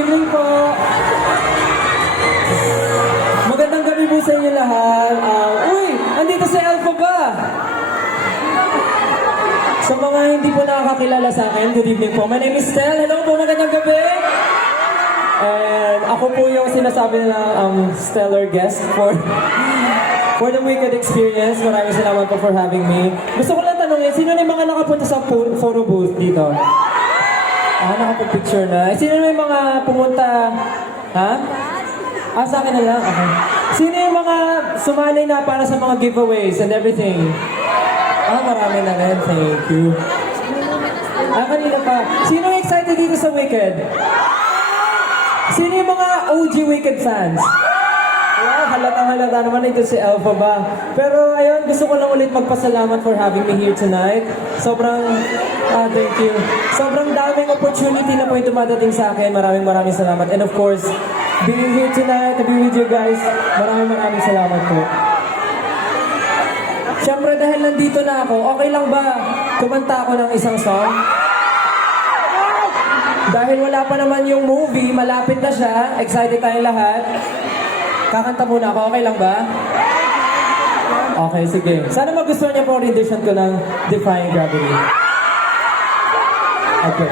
evening po. Magandang gabi po sa inyo lahat. Uy, andito si Elfo ba? Sa mga hindi po nakakakilala sa akin, good evening po. My name is Stel. Hello po, magandang gabi. And ako po yung sinasabi na stellar guest for the Wicked Experience. Maraming salamat po for having me. Gusto ko lang tanongin, sino na yung mga nakapunta sa photo booth dito? Nakapag-picture na. Sino na yung mga pumunta? Ha? Sa akin na lang? Okay. Sino yung mga sumali na para sa mga giveaways and everything? Marami na rin. Thank you. Kanina pa. Sino yung excited dito sa Wicked? Sino yung mga OG Wicked fans? Wow, halata naman ito si Elfo ba. Pero ayun, gusto ko lang ulit magpasalamat for having me here tonight. Thank you. Sobrang daming opportunity na po yung dumadating sa akin. Maraming salamat. And of course, being here tonight to be with you guys, maraming salamat po. Siyempre dahil nandito na ako, okay lang ba kumanta ako ng isang song? Dahil wala pa naman yung movie, malapit na siya, excited tayong lahat. Kakanta muna ako, okay lang ba? Okay, sige. Sana magustuhan niyo po ang rendition ko ng Defying Gravity. Okay.